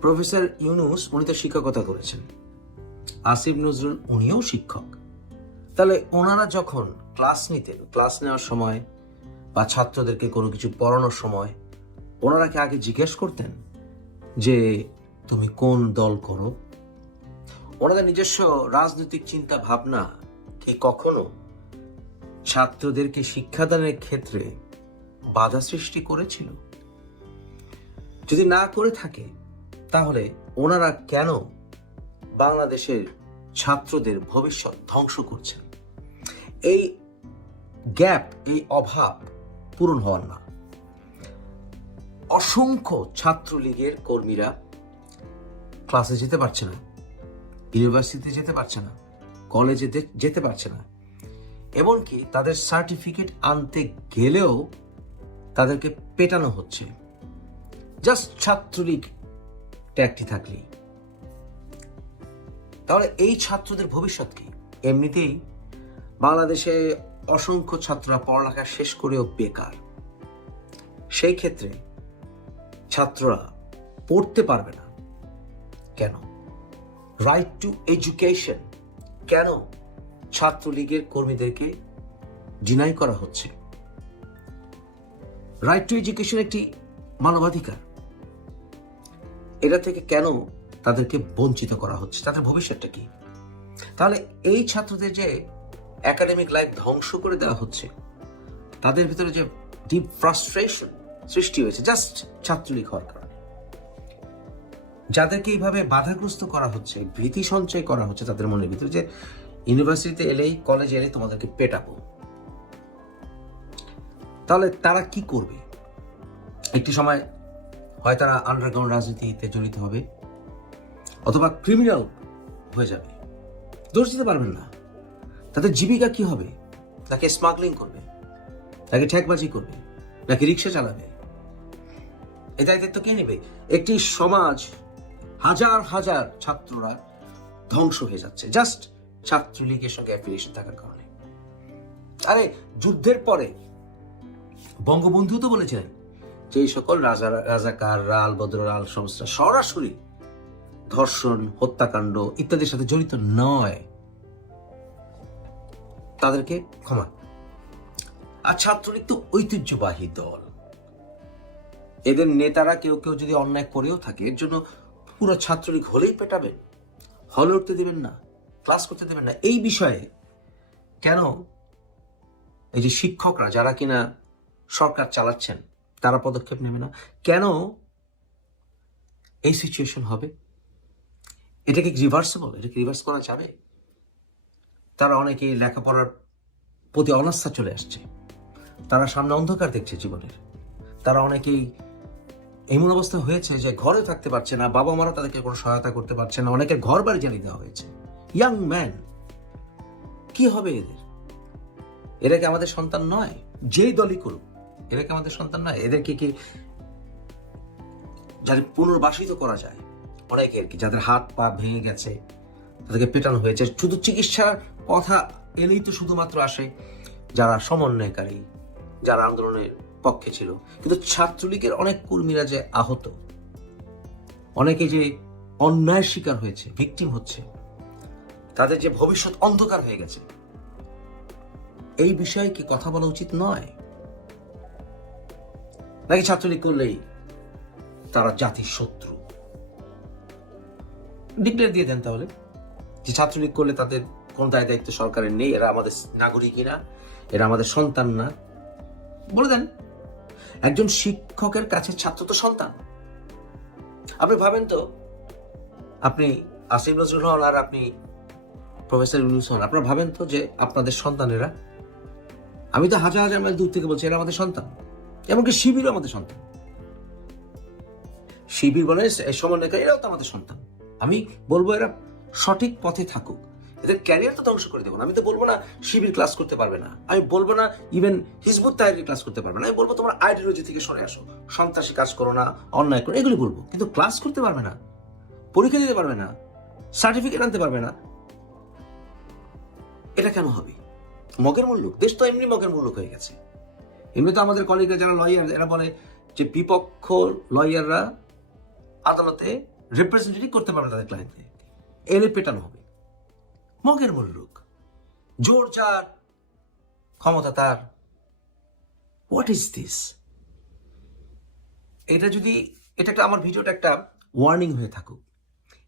Professor Yunus, উনি তো শিক্ষকতা করেছেন। আসিফ নজরুল, উনিও শিক্ষক। তাহলে ওনারা যখন ক্লাস নিতেন, ক্লাস নেওয়ার সময় বা ছাত্রদেরকে কোনো কিছু পড়ানোর সময়, ওনারা কি আগে জিজ্ঞেস করতেন যে, তুমি কোন দল করো? ওনাদের নিজস্ব রাজনৈতিক চিন্তা ভাবনা কি কখনো ছাত্রদেরকে শিক্ষাদানের ক্ষেত্রে বাধা সৃষ্টি করেছিল? যদি না করে থাকে তাহলে ওনারা কেন বাংলাদেশের ছাত্রদের ভবিষ্যৎ ধ্বংস করছেন? এই গ্যাপ, এই অভাব পূরণ হওয়ার না। অসংখ্য ছাত্রলীগের কর্মীরা ক্লাসে যেতে পারছে না, ইউনিভার্সিটিতে যেতে পারছে না, কলেজে যেতে পারছে না। এমনকি তাদের সার্টিফিকেট আনতে গেলেও তাদেরকে পেটানো হচ্ছে। জাস্ট ছাত্রলীগ ট্যাগটি থাকলেই। তাহলে এই ছাত্রদের ভবিষ্যৎ কি? এমনিতেই বাংলাদেশে অসংখ্য ছাত্ররা পড়ালেখা শেষ করেও বেকার। সেই ক্ষেত্রে ছাত্ররা পড়তে পারবে না। কেন? রাইট টু এডুকেশন কেন ছাত্রলীগের কর্মীদেরকে ডিনাই করা হচ্ছে? রাইট টু এডুকেশন একটি মানবাধিকার। এটা থেকে কেন তাদেরকে বঞ্চিত করা হচ্ছে? তাদের ভবিষ্যৎটা কি? তাহলে এই ছাত্রদের যে একাডেমিক লাইফ ধ্বংস করে দেওয়া হচ্ছে, তাদের ভিতরে যে ডিপ ফ্রাস্ট্রেশন সৃষ্টি হয়েছে জাস্ট ছাত্রলীগ হওয়ার কারণে। যাদেরকে এইভাবে বাধাগ্রস্ত করা হচ্ছে, ভীতি সঞ্চয় করা হচ্ছে তাদের মনের ভিতরে যে ইউনিভার্সিটিতে এলেই কলেজে এলেই তোমাদেরকে পেটাবো। তাহলে তারা কি করবে? একটি সময় হয় তারা আন্ডারগ্রাউন্ড রাজনীতিতে জড়িত হবে, অথবা ক্রিমিনাল হয়ে যাবে। দোষ দিতে পারবেন না। তাদের জীবিকা কি হবে? তাকে স্মাগলিং করবে, তাকে ঠেকবাজি করবে, নাকি রিক্সা চালাবে? এ দায়িত্ব কে নেবে? একটি সমাজ হাজার হাজার ছাত্ররা ধ্বংস হয়ে যাচ্ছে। জাস্ট ছাত্রলীগের সঙ্গে অ্যাফিলিয়েশন থাকার কারণে। আরে, যুদ্ধের পরে, বঙ্গবন্ধু তো বলেছিলেন যে এই সকল রাজা রাজাকার রাল বদ্র রাল সংস্থা সরাসরি ধর্ষণ, হত্যাকাণ্ড ইত্যাদির সাথে জড়িত নয়। তাদেরকে ক্ষমা। আর ছাত্রলীগ তো ঐতিহ্যবাহী দল। এদের নেতারা কেউ কেউ যদি অন্যায় করেও থাকে, এর জন্য পুরো ছাত্রলীগ হলেই পেটাবেন হলে উঠতে দেবেন না, ক্লাস করতে দেবেন না। এই বিষয়ে কেন এই যে শিক্ষকরা, যারা কিনা সরকার চালাচ্ছেন তারা পদক্ষেপ নেবে না। কেন এই সিচুয়েশন হবে? এটা কি রিভার্সেবল এটা কি রিভার্স করা যাবে? তারা অনেকেই লেখাপড়ার প্রতি অনাস্থা চলে আসছে। তারা সামনে অন্ধকার দেখছে জীবনের। তারা অনেকেই এমন অবস্থা হয়েছে যে ঘরে থাকতে পারছে না বাবা মারা তাদেরকে কোনো সহায়তা করতে পারছে না, অনেকের ঘর বাড়ি জ্বালিয়ে দেওয়া হয়েছে। ইয়াং ম্যান কি হবে এদের? এরা কি আমাদের সন্তান নয়? যেই দলই করুক। এরা কি আমাদের সন্তান নয় এদেরকে কি যাদের পুনর্বাসিত করা যায়, অনেকের কি যাদের হাত পা ভেঙে গেছে, তাদেরকে পেটানো হয়েছে, শুধু চিকিৎসার কথা এলেই তো শুধুমাত্র আসে যারা সমন্বয়কারী, যারা আন্দোলনের পক্ষে ছিল। কিন্তু ছাত্রলীগের অনেক কর্মীরা যে আহত, অনেকে যে অন্যায়ের শিকার হয়েছে ভিকটিম হচ্ছে, তাদের যে ভবিষ্যৎ অন্ধকার হয়ে গেছে, এই বিষয়ে কি কথা বলা উচিত নয়? নাকি ছাত্রলীগ করলেই তারা জাতির শত্রু? ডিক্লেয়ার দিয়ে দেন তাহলে। যে ছাত্রলীগ করলে তাদের কোন দায় দায়িত্ব সরকারের নেই, এরা আমাদের নাগরিকই না এরা আমাদের সন্তান না। বলে দেন, একজন শিক্ষকের কাছে ছাত্র তো সন্তান। আপনি ভাবেন তো, আপনি আসিম নজরুল হন আর আপনি প্রফেসর ইউনুস হন আপনারা ভাবেন তো যে আপনাদের সন্তানেরা, আমি তো হাজার হাজার মাইল দূর থেকে বলছি, এরা আমাদের সন্তান। এমনকি শিবিরও আমাদের সন্তান। শিবির বলে এই সমন্বয়কারী এরাও তো আমাদের সন্তান। আমি বলব এরা সঠিক পথে থাকুক। এদের ক্যারিয়ার তো ধ্বংস করে দেবো না। আমি তো বলব না শিবির ক্লাস করতে পারবে না। আমি বলব না ইভেন হিজবুত তাহিরি ক্লাস করতে পারবে না। আমি বলব তোমার আইডিওলজি থেকে সরে আসো। সন্ত্রাসী কাজ করো না, অন্যায় করো, এগুলি বলব। কিন্তু ক্লাস করতে পারবে না। পরীক্ষা দিতে পারবে না। সার্টিফিকেট আনতে পারবে না। এটা কেন হবে? মগের মূল্য দেশ তো এমনি মগের মূল্য হয়ে গেছে। এমনি তো আমাদের কলিগরা যারা লয়ার এরা বলে যে বিপক্ষ লয়াররা আদালতে রিপ্রেজেন্টেটিভ করতে পারবে তাদের ক্লায়েন্টকে এনে পেটানো হবে। মগের মুল্লুক জোর যার ক্ষমতা তার। হোয়াট ইজ দিস এটা যদি, এটা একটা, আমার ভিডিওটা একটা ওয়ার্নিং হয়ে থাকুক।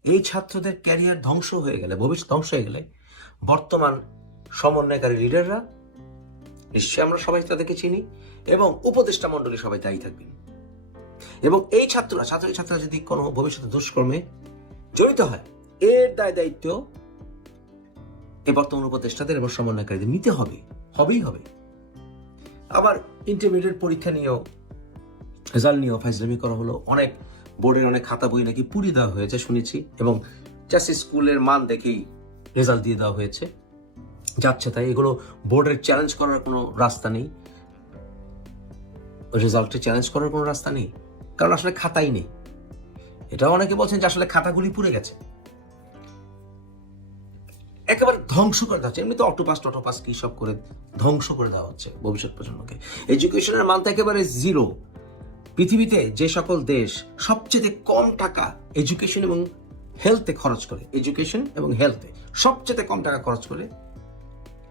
এই ছাত্রদের ক্যারিয়ার ধ্বংস হয়ে গেলে, ভবিষ্যৎ ধ্বংস হয়ে গেলে বর্তমান সমন্বয়কারী লিডাররা নিশ্চয়ই আমরা সবাই তাদেরকে চিনি এবং উপদেষ্টা মণ্ডলী সবাই দায়ী থাকবেন। এবং এই ছাত্ররা, ছাত্র ছাত্ররা যদি কোনো ভবিষ্যতে দুষ্কর্মে জড়িত হয়, এর দায় দায়িত্ব এই বর্তমান উপদেষ্টাদের এবং সমন্বয়কারীদের নিতে হবে, হবেই হবে। আবার ইন্টারমিডিয়েট পরীক্ষা নিয়েও রেজাল্ট নিয়েও ফাইজলামি করা হলো। অনেক বোর্ডের অনেক খাতা বই নাকি পুড়িয়ে দেওয়া হয়েছে, শুনেছি। এবং জাস্ট স্কুলের মান দেখেই রেজাল্ট দিয়ে দেওয়া হয়েছে। যাচ্ছে, তাই এগুলো বোর্ডের চ্যালেঞ্জ করার কোনো রাস্তা নেই। রেজাল্টে চ্যালেঞ্জ করার কোনো রাস্তা নেই। কারণ আসলে খাতাই নেই। এটাও অনেকে বলছেন যে আসলে খাতাগুলি পুড়ে গেছে। একেবারে ধ্বংস করে দেওয়া হচ্ছে। এমনি তো অটোপাস টটোপাস কি সব করে ধ্বংস করে দেওয়া হচ্ছে ভবিষ্যৎ প্রজন্মকে। এডুকেশনের মান তো একেবারে জিরো পৃথিবীতে যে সকল দেশ সবচেয়ে কম টাকা এডুকেশন এবং হেলথে খরচ করে এডুকেশন এবং হেলথে সবচেয়ে কম টাকা খরচ করে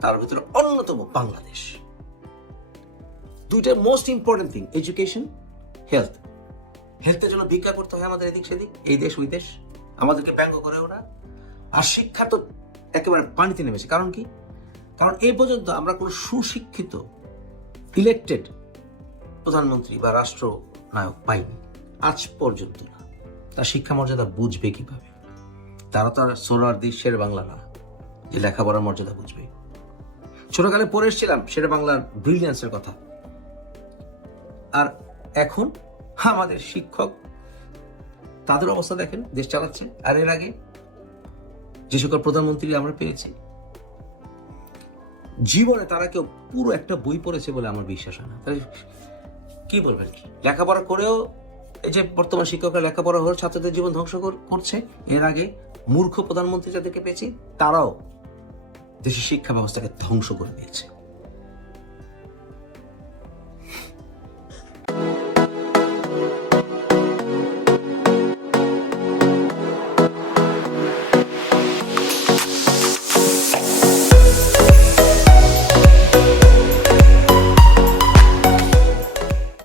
তার ভিতরে অন্যতম বাংলাদেশ। দুইটা most important thing education health হেলথের জন্য ভিক্ষা করতে হয় আমাদের এদিক সেদিক, এই দেশ, ওই দেশ। আমাদেরকে ব্যঙ্গ করে ওরা। আর শিক্ষা তো একেবারে পানিতে নেমেছে। কারণ কি? কারণ এই পর্যন্ত আমরা কোনো সুশিক্ষিত ইলেক্টেড প্রধানমন্ত্রী বা রাষ্ট্র নায়ক পাইনি। আজ পর্যন্ত না। তার শিক্ষা মর্যাদা বুঝবে কীভাবে? তারা তো আর সোনার দেশের বাংলা না। যে লেখাপড়ার মর্যাদা বুঝবে। ছোটকালে পড়ে এসেছিলাম, সেটা বাংলার ব্রিলিয়ান্সের কথা। আর এখন আমাদের শিক্ষক, তাদের অবস্থা দেখেন, দেশ চালাচ্ছে, আর এর আগে যে সকল প্রধানমন্ত্রী আমরা পেয়েছি, জীবনে তারা কেউ পুরো একটা বই পড়েছে বলে আমার বিশ্বাস হয় না। কি বলবেন কি? লেখাপড়া করেও এই যে বর্তমান শিক্ষকরা লেখাপড়া হয়ে ছাত্রদের জীবন ধ্বংস কর- করছে, এর আগে মূর্খ প্রধানমন্ত্রী যাদেরকে পেয়েছি, তারাও দেশের শিক্ষা ব্যবস্থাকে ধ্বংস করে দিয়েছে।